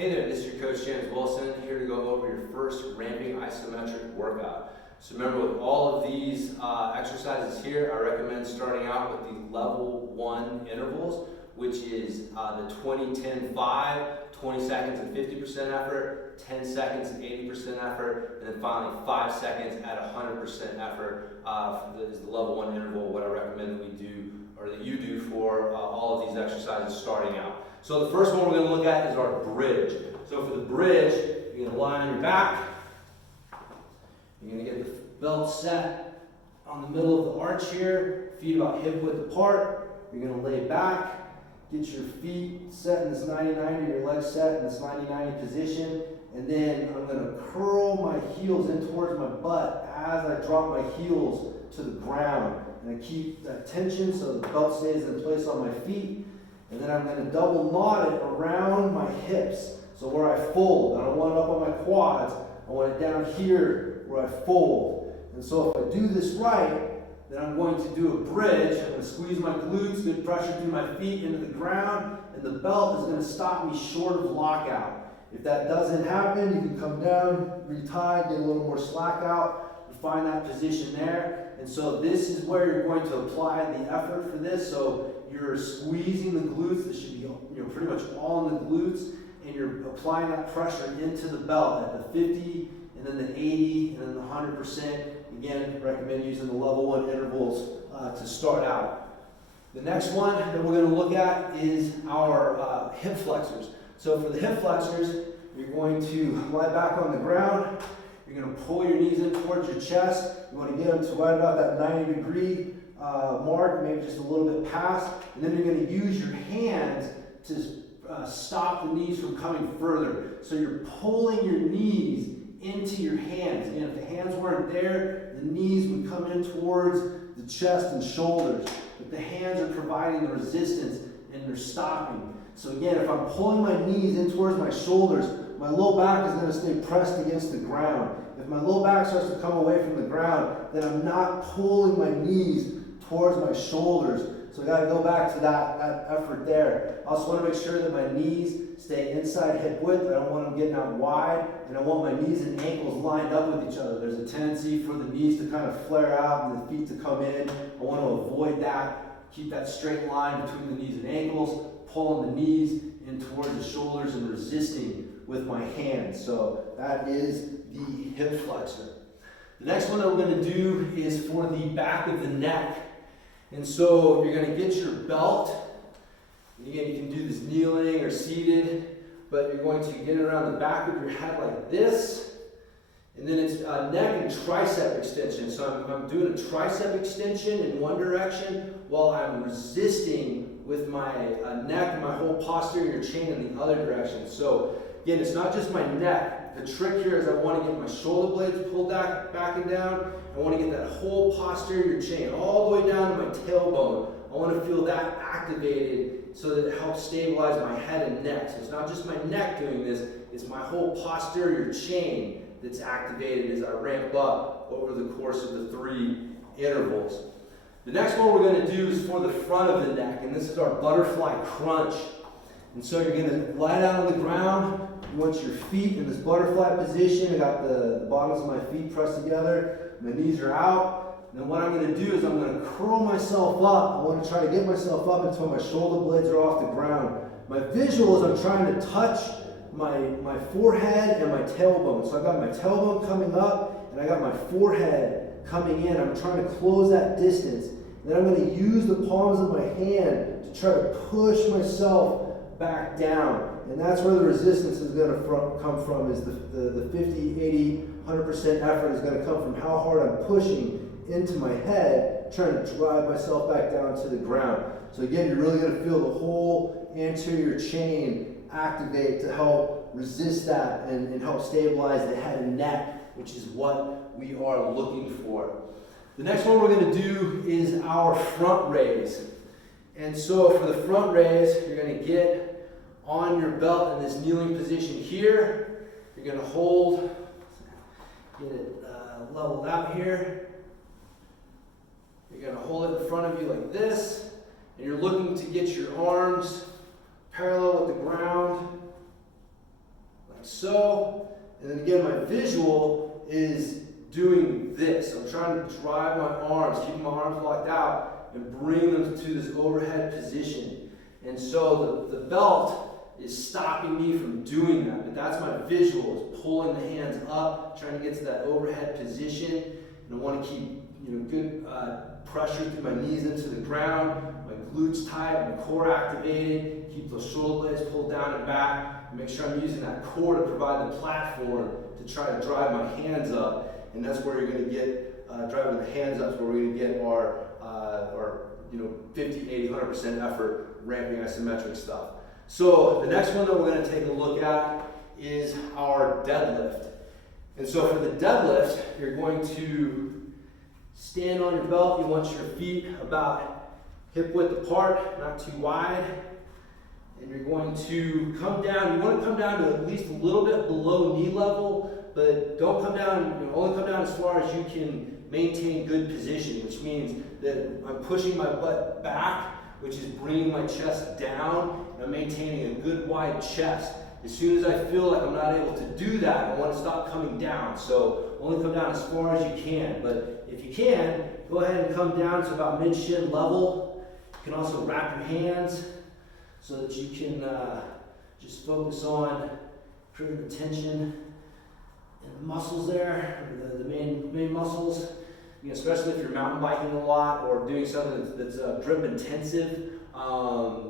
Hey there, this is your coach James Wilson, here to go over your first ramping isometric workout. So remember, with all of these exercises here, I recommend starting out with the level 1 intervals, which is the 20-10-5, 20 seconds at 50% effort, 10 seconds at 80% effort, and then finally 5 seconds at 100% effort is the level 1 interval, what I recommend that we do, or that you do for all of these exercises starting out. So the first one we're going to look at is our bridge. So for the bridge, you're going to lie on your back. You're going to get the belt set on the middle of the arch here, feet about hip width apart. You're going to lay back, get your feet set in this 90-90, your legs set in this 90-90 position, and then I'm going to curl my heels in towards my butt as I drop my heels to the ground. And I keep that tension so the belt stays in place on my feet. And then I'm going to double knot it around my hips. So where I fold, I don't want it up on my quads, I want it down here where I fold. And so if I do this right, then I'm going to do a bridge. I'm going to squeeze my glutes, good pressure through my feet into the ground, and the belt is going to stop me short of lockout. If that doesn't happen, you can come down, retie, get a little more slack out, and find that position there. And so this is where you're going to apply the effort for this. So you're squeezing the glutes. This should be pretty much all in the glutes, and you're applying that pressure into the belt at the 50, and then the 80, and then the 100%. Again, recommend using the level 1 intervals to start out. The next one that we're going to look at is our hip flexors. So for the hip flexors, you're going to lie back on the ground. You're going to pull your knees in towards your chest. You want to get them to right about that 90-degree mark, maybe just a little bit past. And then you're going to use your hands to stop the knees from coming further. So you're pulling your knees into your hands. Again, if the hands weren't there, the knees would come in towards the chest and shoulders. But the hands are providing the resistance and they're stopping. So again, if I'm pulling my knees in towards my shoulders, my low back is going to stay pressed against the ground. If my low back starts to come away from the ground, then I'm not pulling my knees towards my shoulders. So I got to go back to that effort there. I also want to make sure that my knees stay inside hip width. I don't want them getting out wide, and I want my knees and ankles lined up with each other. There's a tendency for the knees to kind of flare out and the feet to come in. I want to avoid that. Keep that straight line between the knees and ankles, pulling the knees in towards the shoulders and resisting with my hands. So that is the hip flexor. The next one that we're going to do is for the back of the neck. And so you're going to get your belt. And again, you can do this kneeling or seated, but you're going to get it around the back of your head like this. And then it's neck and tricep extension. So I'm doing a tricep extension in one direction while I'm resisting with my neck and my whole posterior chain in the other direction. So again, it's not just my neck. The trick here is I want to get my shoulder blades pulled back and down. I want to get that whole posterior chain all the way down to my tailbone. I want to feel that activated so that it helps stabilize my head and neck. So it's not just my neck doing this, it's my whole posterior chain that's activated as I ramp up over the course of the 3 intervals. The next one we're going to do is for the front of the neck, and this is our butterfly crunch. And so you're going to lie down on the ground. You want your feet in this butterfly position. I got the bottoms of my feet pressed together. My knees are out. And then what I'm going to do is I'm going to curl myself up. I want to try to get myself up until my shoulder blades are off the ground. My visual is I'm trying to touch my forehead and my tailbone. So I've got my tailbone coming up and I got my forehead coming in. I'm trying to close that distance. Then I'm going to use the palms of my hand to try to push myself back down. And that's where the resistance is going to come from, is the 50, 80, 100% effort is going to come from how hard I'm pushing into my head, trying to drive myself back down to the ground. So again, you're really going to feel the whole anterior chain activate to help resist that and help stabilize the head and neck, which is what we are looking for. The next one we're going to do is our front raise. And so for the front raise, you're going to get on your belt in this kneeling position here. You're going to hold, get it leveled out here. You're going to hold it in front of you like this, and you're looking to get your arms parallel with the ground. like so. And then again, my visual is doing this. I'm trying to drive my arms, keeping my arms locked out, and bring them to this overhead position. And so the belt is stopping me from doing that, but that's my visual, is pulling the hands up, trying to get to that overhead position. And I want to keep good pressure through my knees into the ground, my glutes tight, my core activated, keep those shoulder blades pulled down and back, and make sure I'm using that core to provide the platform to try to drive my hands up. And that's where you're going to get, driving the hands up is where we're going to get our 50, 80, 100% effort ramping isometric stuff. So the next one that we're going to take a look at is our deadlift. And so for the deadlift, you're going to stand on your belt. You want your feet about hip width apart, not too wide. And you're going to come down. You want to come down to at least a little bit below knee level, but don't come down, only come down as far as you can maintain good position, which means that I'm pushing my butt back, which is bringing my chest down, and I'm maintaining a good wide chest. As soon as I feel like I'm not able to do that, I want to stop coming down. So only come down as far as you can. But if you can, go ahead and come down to about mid-shin level. You can also wrap your hands so that you can just focus on creating the tension in the muscles there, the main muscles. Especially if you're mountain biking a lot or doing something that's grip intensive,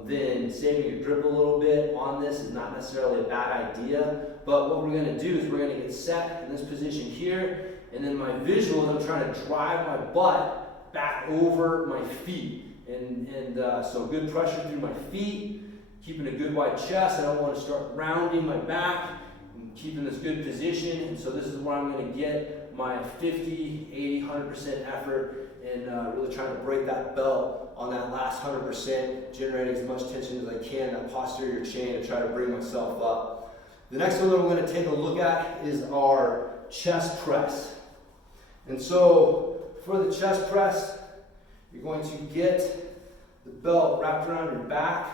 then saving your grip a little bit on this is not necessarily a bad idea. But what we're going to do is we're going to get set in this position here, and then my visual is I'm trying to drive my butt back over my feet. And so good pressure through my feet, keeping a good wide chest. I don't want to start rounding my back and keeping this good position. And so this is where I'm going to get my 50, 80, 100% effort, and really trying to break that belt on that last 100%, generating as much tension as I can, that posterior chain, and try to bring myself up. The next one that we're going to take a look at is our chest press. And so for the chest press, you're going to get the belt wrapped around your back.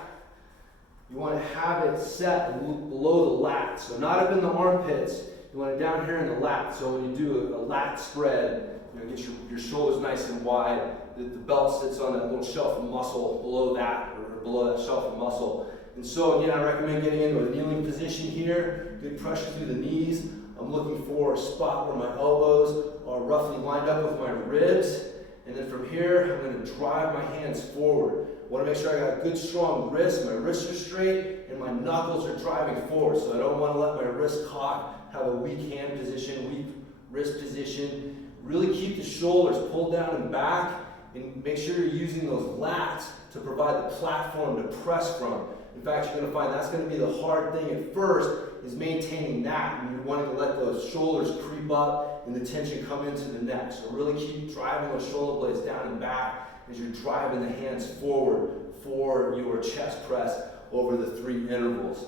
You want to have it set below the lat, so not up in the armpits. You want it down here in the lat. So when you do a lat spread, get your shoulders nice and wide. The belt sits on that little shelf of muscle below that, or below that shelf of muscle. And so again, I recommend getting into a kneeling position here. Good pressure through the knees. I'm looking for a spot where my elbows are roughly lined up with my ribs. And then from here, I'm going to drive my hands forward. I want to make sure I got good strong wrists. My wrists are straight and my knuckles are driving forward. So I don't want to let my wrist cock, have a weak hand position, weak wrist position. Really keep the shoulders pulled down and back, and make sure you're using those lats to provide the platform to press from. In fact, you're going to find that's going to be the hard thing at first, is maintaining that. And you're wanting to let those shoulders creep up and the tension come into the neck. So really keep driving those shoulder blades down and back as you're driving the hands forward for your chest press over the 3 intervals.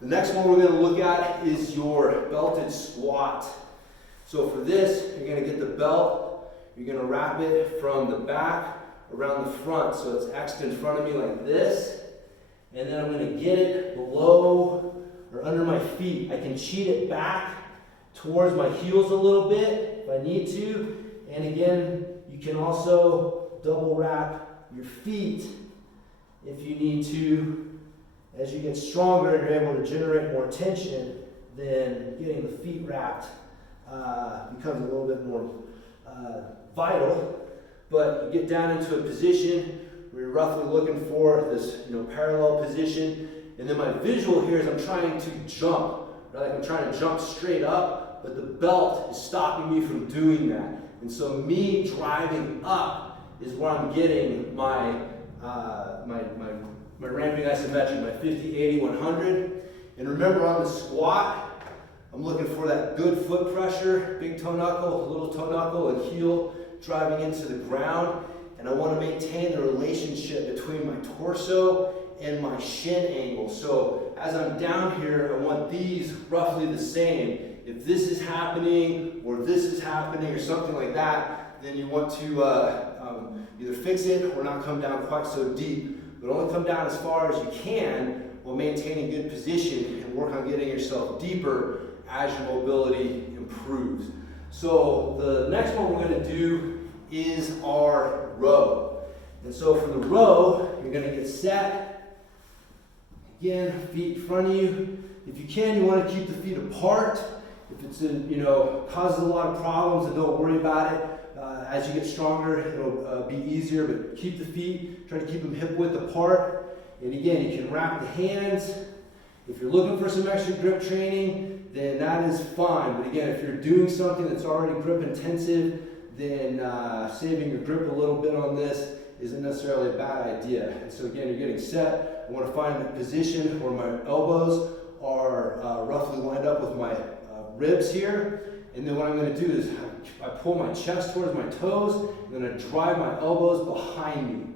The next one we're going to look at is your belted squat. So for this, you're going to get the belt, you're going to wrap it from the back around the front. So it's X'd in front of me like this. And then I'm going to get it below or under my feet. I can cheat it back towards my heels a little bit if I need to. And again, you can also double wrap your feet if you need to. As you get stronger and you're able to generate more tension, then getting the feet wrapped becomes a little bit more vital. But you get down into a position where you're roughly looking for this parallel position. And then my visual here is I'm trying to jump. Right? I'm trying to jump straight up, but the belt is stopping me from doing that. And so me driving up is where I'm getting my ramping isometric, my 50, 80, 100. And remember on the squat, I'm looking for that good foot pressure, big toe knuckle, little toe knuckle, and heel driving into the ground. And I want to maintain the relationship between my torso and my shin angle. So as I'm down here, I want these roughly the same. If this is happening or this is happening or something like that, then you want to either fix it or not come down quite so deep, but only come down as far as you can while maintaining good position and work on getting yourself deeper as your mobility improves. So the next one we're going to do is our row. And so for the row, you're going to get set. Again, feet in front of you. If you can, you want to keep the feet apart. If it's causes a lot of problems, then don't worry about it. As you get stronger, it'll be easier, but keep the feet, try to keep them hip width apart. And again, you can wrap the hands. If you're looking for some extra grip training, then that is fine. But again, if you're doing something that's already grip intensive, then saving your grip a little bit on this isn't necessarily a bad idea. And so again, you're getting set. I want to find a position where my elbows are roughly lined up with my ribs here. And then what I'm going to do is I pull my chest towards my toes, and then I drive my elbows behind me.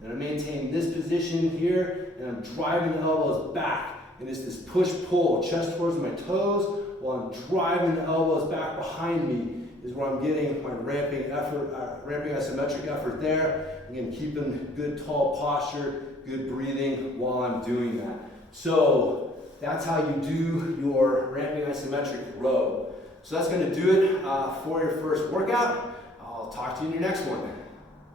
And I maintain this position here, and I'm driving the elbows back. And it's this push-pull, chest towards my toes, while I'm driving the elbows back behind me is where I'm getting my ramping isometric effort there. Again, keeping good tall posture, good breathing while I'm doing that. So that's how you do your ramping isometric row. So that's going to do it for your first workout. I'll talk to you in your next one.